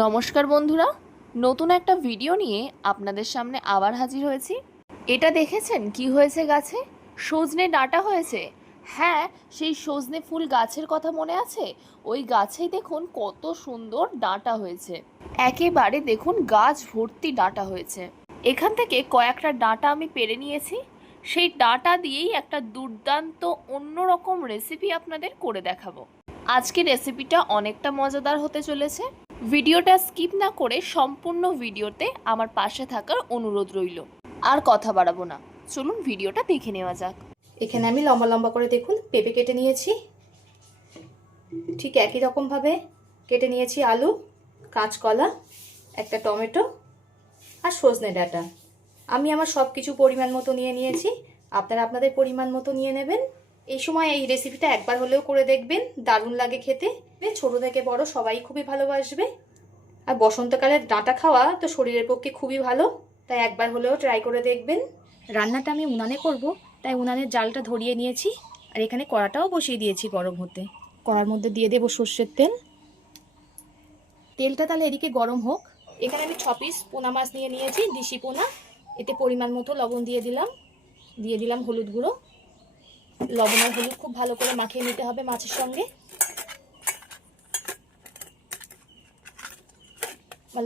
নমস্কার বন্ধুরা, নতুন একটা ভিডিও নিয়ে আপনাদের সামনে আবার হাজির হয়েছি। এটা দেখেছেন কি হয়েছে গাছে? সজনে ডাঁটা হয়েছে। হ্যাঁ, সেই সজনে ফুল গাছের কথা মনে আছে? ওই গাছেই দেখুন কত সুন্দর ডাঁটা হয়েছে। একেবারে দেখুন গাছ ভর্তি ডাঁটা হয়েছে। এখান থেকে কয়েকটা ডাঁটা আমি পেরে নিয়েছি। সেই ডাঁটা দিয়েই একটা দুর্দান্ত অন্যরকম রেসিপি আপনাদের করে দেখাবো। আজকের রেসিপিটা অনেকটা মজাদার হতে চলেছে। ভিডিওটা স্কিপ না করে সম্পূর্ণ ভিডিওতে আমার পাশে থাকার অনুরোধ রইল। আর কথা বাড়াবো না, চলুন ভিডিওটা দেখে নেওয়া যাক। এখানে আমি লম্বা লম্বা করে দেখুন পেঁপে কেটে নিয়েছি। ঠিক একই রকমভাবে কেটে নিয়েছি আলু, কাঁচকলা, একটা টমেটো আর সজনে ডাঁটা। আমি আমার সব কিছু পরিমাণ মতো নিয়ে নিয়েছি। আপনারা আপনাদের পরিমাণ মতো নিয়ে নেবেন। এই সময় এই রেসিপিটা একবার হলেও করে দেখবেন, দারুণ লাগে খেতে। ছোট থেকে বড় সবাই খুবই ভালোবাসবে। আর বসন্তকালে ডাঁটা খাওয়া তো শরীরের পক্ষে খুবই ভালো, তাই একবার হলেও ট্রাই করে দেখবেন। রান্নাটা আমি উনানে করব, তাই উনানের জালটা ধরিয়ে নিয়েছি। আর এখানে কড়াটাও বসিয়ে দিয়েছি গরম হতে। কড়ার মধ্যে দিয়ে দেবো সর্ষের তেল। তেলটা তাহলে এদিকে গরম হোক। এখানে আমি 6 পিস পোনা মাছ নিয়ে নিয়েছি, দেশি পোনা। এতে পরিমাণ মতো লবণ দিয়ে দিলাম হলুদ গুঁড়ো। লবণ আর হলুদ খুব ভালো করে মাখিয়ে নিতে হবে মাছের সঙ্গে।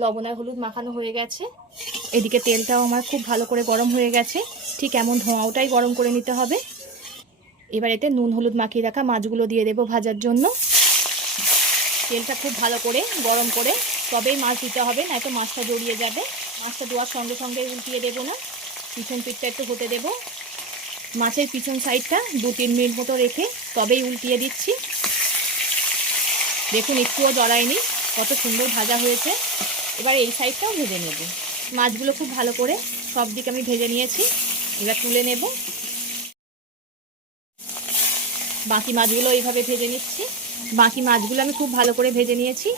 লবণ আর হলুদ মাখানো হয়ে গেছে। এদিকে তেলটাও আমার খুব ভালো করে গরম হয়ে গেছে। ঠিক এমন ধোঁয়াটাই গরম করে নিতে হবে। এবার এতে নুন হলুদ মাখিয়ে রাখা মাছগুলো দিয়ে দেবো ভাজার জন্য। তেলটা খুব ভালো করে গরম করে তবেই মাছ দিতে হবে, নয়তো মাছটা জড়িয়ে যাবে। মাছটা দেওয়ার সঙ্গে সঙ্গে উল্টিয়ে দেবো না, পিছন পিঠটা একটু হতে দেবো। মাছের পিছন সাইডটা 2-3 মিনিট মতো রেখে তবেই উল্টিয়ে দিচ্ছি। দেখুন একটুও জড়ায়নি, কত সুন্দর ভাজা হয়েছে। এবার এই সাইডটাও ভেজে নেব। মাছগুলো খুব ভালো করে সব দিকে আমি ভেজে নিয়েছি। এবার তুলে নেব। বাকি মাছগুলো এইভাবে ভেজে নিচ্ছি। বাকি মাছগুলো আমি খুব ভালো করে ভেজে নিয়েছি।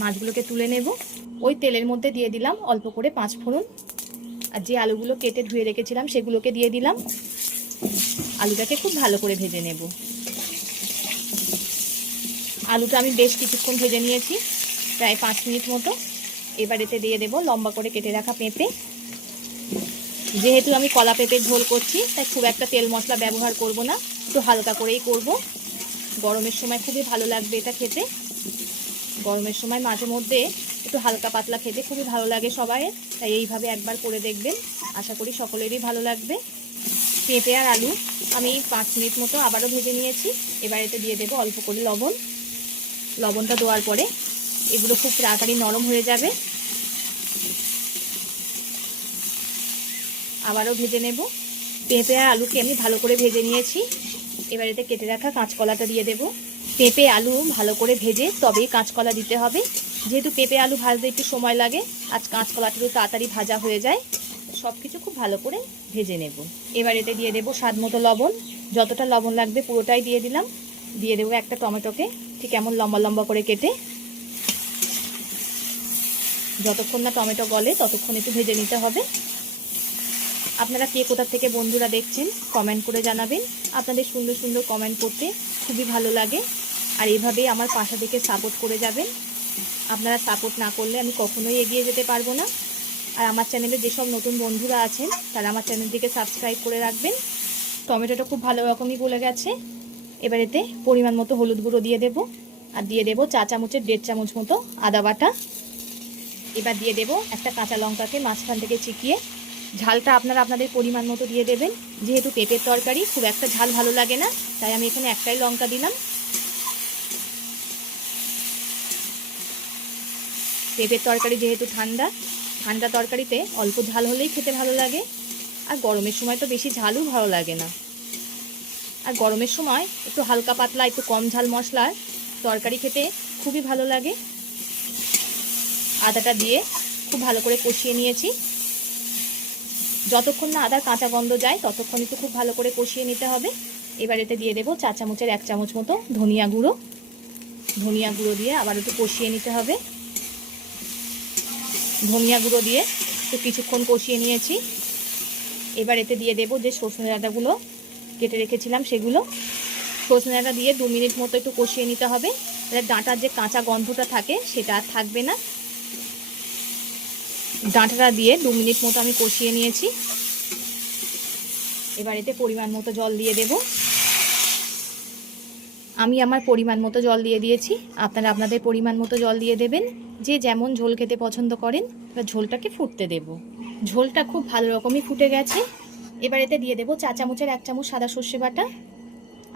মাছগুলোকে তুলে নেব। ওই তেলের মধ্যে দিয়ে দিলাম অল্প করে 5 ফোড়ন। আর যে আলুগুলো কেটে ধুয়ে রেখেছিলাম সেগুলোকে দিয়ে দিলাম। আলুটাকে খুব ভালো করে ভেজে নেব। আলুটা আমি বেশ কিছুক্ষণ ভেজে নিয়েছি, প্রায় 5 মিনিট মতো। এবার এতে দিয়ে দেব লম্বা করে কেটে রাখা পেঁপে। যেহেতু আমি কলা পেঁপের ঝোল করছি, তাই খুব একটা তেল মশলা ব্যবহার করব না, একটু হালকা করেই করব। গরমের সময় খুবই ভালো লাগবে এটা খেতে। গরমের সময় মাঝে মধ্যে একটু হালকা পাতলা খেতে খুবই ভালো লাগে সবাই, তাই এইভাবে একবার করে দেখবেন। আশা করি সকলেরই ভালো লাগবে। পেঁপে আর আলু আমি 5 মিনিট মতো আবারও ভেজে নিয়েছি। এবার এতে দিয়ে দেবো অল্প করে লবণ। লবণটা দেওয়ার পরে এগুলো খুব তাড়াতাড়ি নরম হয়ে যাবে। আবারও ভেজে নেব। পেঁপে আর আলুকে আমি ভালো করে ভেজে নিয়েছি। এবার এতে কেটে রাখা কাঁচকলাটা দিয়ে দেব। পেঁপে আলু ভালো করে ভেজে তবেই কাঁচকলা দিতে হবে, যেহেতু পেঁপে আলু ভাজতে একটু সময় লাগে। আজ কাঁচকলাটা একটু তাড়াতাড়ি ভাজা হয়ে যায়। সব কিছু খুব ভালো করে ভেজে নেব। এবার এতে দিয়ে দেবো স্বাদ মতো লবণ। যতটা লবণ লাগবে পুরোটাই দিয়ে দিলাম। দিয়ে দেবো একটা টমেটোকে ঠিক এমন লম্বা লম্বা করে কেটে। যতক্ষণ না টমেটো গলে ততক্ষণ একটু ভেজে নিতে হবে। আপনারা কে কোথা থেকে বন্ধুরা দেখছেন কমেন্ট করে জানাবেন। আপনাদের সুন্দর সুন্দর কমেন্ট করতে খুবই ভালো লাগে। আর এইভাবেই আমার পাশা থেকে সাপোর্ট করে যাবেন। আপনারা সাপোর্ট না করলে আমি কখনোই এগিয়ে যেতে পারবো না। আর আমার চ্যানেলে যেসব নতুন বন্ধুরা আছেন তারা আমার চ্যানেলটিকে সাবস্ক্রাইব করে রাখবেন। টমেটোটা খুব ভালো রকমই গলে গেছে। এবার এতে পরিমাণ মতো হলুদ গুঁড়ো দিয়ে দেব। আর দিয়ে দেবো চা চামচের 1.5 চামচ মতো আদা বাটা। এবার দিয়ে দেব একটা কাঁচা লঙ্কাকে মাঝখান থেকে চিকিয়ে। ঝালটা আপনারা আপনাদের পরিমাণ মতো দিয়ে দেবেন। যেহেতু পেঁপের তরকারি খুব একটা ঝাল ভালো লাগে না, তাই আমি এখানে একটাই লঙ্কা দিলাম। পেঁপের তরকারি যেহেতু ঠান্ডা তরকারিতে অল্প ঝাল হলেই খেতে ভালো লাগে। আর গরমের সময় তো বেশি ঝালও ভালো লাগে না। আর গরমের সময় একটু হালকা পাতলা একটু কম ঝাল মশলার তরকারি খেতে খুবই ভালো লাগে। আদাটা দিয়ে খুব ভালো করে কষিয়ে নিয়েছি। যতক্ষণ না আদার কাঁচা গন্ধ যায় ততক্ষণ একটু খুব ভালো করে কষিয়ে নিতে হবে। এবার এতে দিয়ে দেবো চা চামচের 1 চামচ মতো ধনিয়া গুঁড়ো। ধনিয়া গুঁড়ো দিয়ে আবার একটু কষিয়ে নিতে হবে। ধনিয়া গুঁড়ো দিয়ে একটু কিছুক্ষণ কষিয়ে নিয়েছি। এবার এতে দিয়ে দেবো যে সজনে ডাঁটাগুলো কেটে রেখেছিলাম সেগুলো। সজনে ডাঁটা দিয়ে 2 মিনিট মতো একটু কষিয়ে নিতে হবে। ডাঁটার যে কাঁচা গন্ধটা থাকে সেটা আর থাকবে না। ডাঁটাটা দিয়ে 2 মিনিট মতো আমি কষিয়ে নিয়েছি। এবার এতে পরিমাণ মতো জল দিয়ে দেব। আমি আমার পরিমাণ মতো জল দিয়ে দিয়েছি, আপনারা আপনাদের পরিমাণ মতো জল দিয়ে দেবেন। যে যেমন ঝোল খেতে পছন্দ করেন। এবার ঝোলটাকে ফুটতে দেব। ঝোলটা খুব ভালো রকমই ফুটে গেছে। এবার এতে দিয়ে দেব 4 চামচের 1 চামচ সাদা সর্ষে বাটা।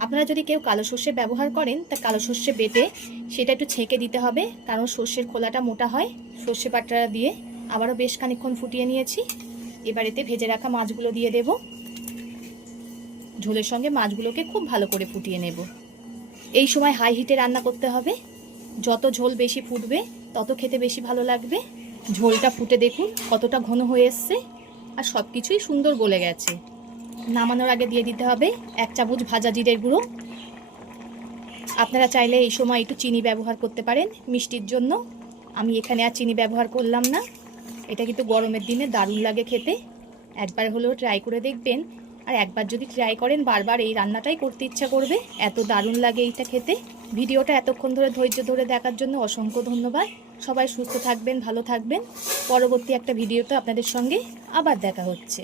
আপনারা যদি কেউ কালো সর্ষে ব্যবহার করেন তা কালো সর্ষে বেটে সেটা একটু ছেঁকে দিতে হবে, কারণ সর্ষের খোলাটা মোটা হয়। সর্ষে বাটা দিয়ে আবারও বেশ খানিকক্ষণ ফুটিয়ে নিয়েছি। এবার এতে ভেজে রাখা মাছগুলো দিয়ে দেব। ঝোলের সঙ্গে মাছগুলোকে খুব ভালো করে ফুটিয়ে নেব। এই সময় হাই হিটে রান্না করতে হবে। যত ঝোল বেশি ফুটবে তত খেতে বেশি ভালো লাগবে। ঝোলটা ফুটে দেখুন কতটা ঘন হয়ে এসছে, আর সব কিছুই সুন্দর গলে গেছে। নামানোর আগে দিয়ে দিতে হবে 1 চামচ ভাজা জিরের গুঁড়ো। আপনারা চাইলে এই সময় একটু চিনি ব্যবহার করতে পারেন মিষ্টির জন্য। আমি এখানে আর চিনি ব্যবহার করলাম না। এটা কিন্তু গরমের দিনে দারুণ লাগে খেতে। একবার হলেও ট্রাই করে দেখবেন। আর একবার যদি ট্রাই করেন বারবার এই রান্নাটাই করতে ইচ্ছা করবে, এত দারুণ লাগে এইটা খেতে। ভিডিওটা এতক্ষণ ধরে ধৈর্য ধরে দেখার জন্য অসংখ্য ধন্যবাদ। সবাই সুস্থ থাকবেন, ভালো থাকবেন। পরবর্তী একটা ভিডিওতে আপনাদের সঙ্গে আবার দেখা হচ্ছে।